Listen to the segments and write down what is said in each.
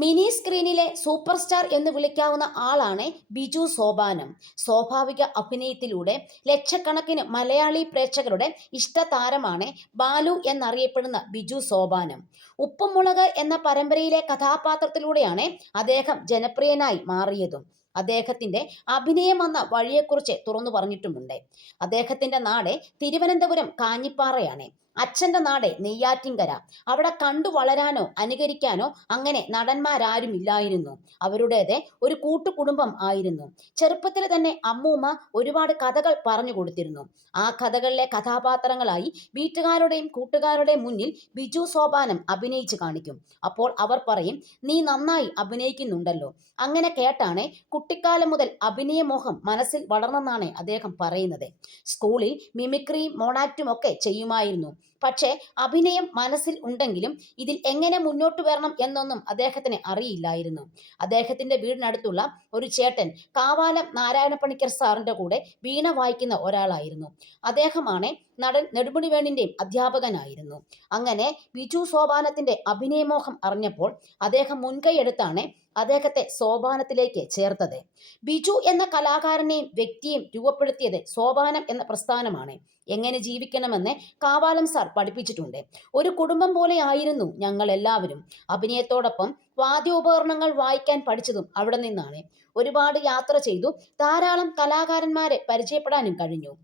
Mini സ്ക്രീനിലെ super star എന്ന് വിളിക്കാവുന്ന ആളാണ് ബിജു സോപാനം. സ്വാഭാവിക അഭിനയത്തിലൂടെ ലക്ഷക്കണക്കിന് മലയാളി പ്രേക്ഷകരുടെ ഇഷ്ടതാരമാണ് ബാലു എന്നറിയപ്പെടുന്ന ബിജു സോപാനം. ഉപ്പുമുളക് എന്ന പരമ്പരയിലെ കഥാപാത്രത്തിലൂടെയാണ് അദ്ദേഹം ജനപ്രിയനായി മാറിയതും. അദ്ദേഹത്തിന്റെ അഭിനയം വന്ന വഴിയെക്കുറിച്ച് തുറന്നു പറഞ്ഞിട്ടുമുണ്ട്. അദ്ദേഹത്തിന്റെ നാട് തിരുവനന്തപുരം കാഞ്ഞിപ്പാറയാണ്. അച്ഛന്റെ നാട് നെയ്യാറ്റിൻകര. അവിടെ കണ്ടു വളരാനോ അനുകരിക്കാനോ അങ്ങനെ നടന്മാരാരും ഇല്ലായിരുന്നു അവരുടേത് ഒരു കൂട്ടുകുടുംബം ആയിരുന്നു. ചെറുപ്പത്തിൽ തന്നെ അമ്മൂമ്മ ഒരുപാട് കഥകൾ പറഞ്ഞു കൊടുത്തിരുന്നു. ആ കഥകളിലെ കഥാപാത്രങ്ങളായി വീട്ടുകാരുടെയും കൂട്ടുകാരുടെയും മുന്നിൽ ബിജു സോപാനം അഭിനയിച്ചു കാണിക്കും. അപ്പോൾ അവർ പറയും നീ നന്നായി അഭിനയിക്കുന്നുണ്ടല്ലോ. അങ്ങനെ കേട്ടാണ് കുട്ടിക്കാലം മുതൽ അഭിനയമോഹം മനസ്സിൽ വളർന്നെന്നാണ് അദ്ദേഹം പറയുന്നത്. സ്കൂളിൽ മിമിക്രിയും മോണാക്റ്റും ഒക്കെ ചെയ്യുമായിരുന്നു. പക്ഷേ അഭിനയം മനസ്സിൽ ഉണ്ടെങ്കിലും ഇതിൽ എങ്ങനെ മുന്നോട്ട് വരണം എന്നൊന്നും അദ്ദേഹത്തിന് അറിയില്ലായിരുന്നു. അദ്ദേഹത്തിന്റെ വീടിനടുത്തുള്ള ഒരു ചേട്ടൻ കാവാലം നാരായണ പണിക്കർ സാറിന്റെ കൂടെ വീണ വായിക്കുന്ന ഒരാളായിരുന്നു. അദ്ദേഹമാണ് നടൻ നെടുമുടി വേണിന്റെയും അധ്യാപകനായിരുന്നു. അങ്ങനെ ബിജു സോപാനത്തിന്റെ അഭിനയമോഹം അറിഞ്ഞപ്പോൾ അദ്ദേഹം മുൻകൈയെടുത്താണ് അദ്ദേഹത്തെ സോപാനത്തിലേക്ക് ചേർത്തത്. ബിജു എന്ന കലാകാരനെയും വ്യക്തിയെയും രൂപപ്പെടുത്തിയത് സോപാനം എന്ന പ്രസ്ഥാനമാണ്. എങ്ങനെ ജീവിക്കണമെന്ന് കാവാലം സാർ പഠിപ്പിച്ചിട്ടുണ്ട്. ഒരു കുടുംബം പോലെ ആയിരുന്നു ഞങ്ങൾ എല്ലാവരും അഭിനയത്തോടൊപ്പം വാദ്യോപകരണങ്ങൾ വായിക്കാൻ പഠിച്ചതും അവിടെ നിന്നാണ്. ഒരുപാട് യാത്ര ചെയ്തു. ധാരാളം കലാകാരന്മാരെ പരിചയപ്പെടാനും കഴിഞ്ഞു.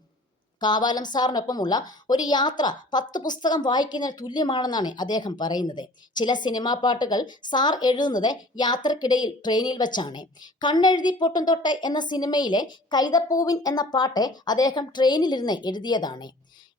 കാവാലം സാറിനൊപ്പമുള്ള ഒരു യാത്ര പത്ത് പുസ്തകം വായിക്കുന്നതിന് തുല്യമാണെന്നാണ് അദ്ദേഹം പറയുന്നത്. ചില സിനിമാ പാട്ടുകൾ സാർ എഴുതുന്നത് യാത്രക്കിടയിൽ ട്രെയിനിൽ വെച്ചാണ്. കണ്ണെഴുതി പൊട്ടും തൊട്ടെ എന്ന സിനിമയിലെ കൈതപ്പൂവിൻ എന്ന പാട്ട് അദ്ദേഹം ട്രെയിനിലിരുന്ന് എഴുതിയതാണ്.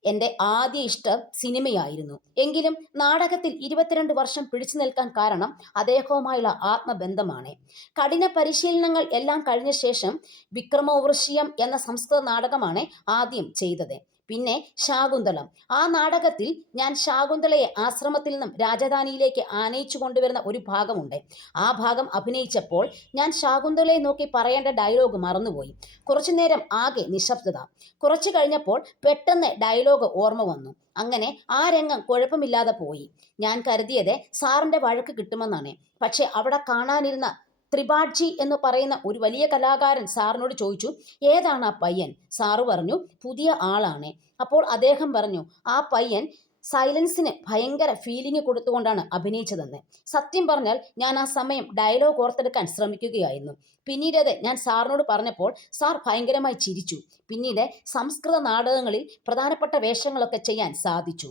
എന്റെ ആദ്യ ഇഷ്ടം സിനിമയായിരുന്നു. എങ്കിലും നാടകത്തിൽ ഇരുപത്തിരണ്ട് വർഷം പിടിച്ചു നിൽക്കാൻ കാരണം അദ്ദേഹവുമായുള്ള ആത്മബന്ധമാണ്. കഠിന പരിശീലനങ്ങൾ എല്ലാം കഴിഞ്ഞ ശേഷം വിക്രമോവൃഷ്യം എന്ന സംസ്കൃത നാടകമാണ് ആദ്യം ചെയ്തത്. പിന്നെ ശാകുന്തളം. ആ നാടകത്തിൽ ഞാൻ ശാകുന്തളയെ ആശ്രമത്തിൽ നിന്നും രാജധാനിയിലേക്ക് ആനയിച്ചു കൊണ്ടുവരുന്ന ഒരു ഭാഗമുണ്ട്. ആ ഭാഗം അഭിനയിച്ചപ്പോൾ ഞാൻ ശാകുന്തളയെ നോക്കി പറയേണ്ട ഡയലോഗ് മറന്നുപോയി. കുറച്ചു നേരം ആകെ നിശബ്ദത. കുറച്ചു കഴിഞ്ഞപ്പോൾ പെട്ടെന്ന് ഡയലോഗ് ഓർമ്മ വന്നു. അങ്ങനെ ആ രംഗം കുഴപ്പമില്ലാതെ പോയി. ഞാൻ കരുതിയത് സാറിന്റെ വഴക്ക് കിട്ടുമെന്നാണ്. പക്ഷെ അവിടെ കാണാനിരുന്ന ത്രിപാഠി എന്ന് പറയുന്ന ഒരു വലിയ കലാകാരൻ സാറിനോട് ചോദിച്ചു ഏതാണ് ആ പയ്യൻ? സാറ് പറഞ്ഞു പുതിയ ആളാണ്. അപ്പോൾ അദ്ദേഹം പറഞ്ഞു ആ പയ്യൻ സൈലൻസിന് ഭയങ്കര ഫീലിംഗ് കൊടുത്തുകൊണ്ടാണ് അഭിനയിച്ചതെന്ന്. സത്യം പറഞ്ഞാൽ ഞാൻ ആ സമയം ഡയലോഗ് ഓർത്തെടുക്കാൻ ശ്രമിക്കുകയായിരുന്നു. പിന്നീട് ഞാൻ സാറിനോട് പറഞ്ഞപ്പോൾ സാർ ഭയങ്കരമായി ചിരിച്ചു. പിന്നീട് സംസ്കൃത നാടകങ്ങളിൽ പ്രധാനപ്പെട്ട വേഷങ്ങളൊക്കെ ചെയ്യാൻ സാധിച്ചു.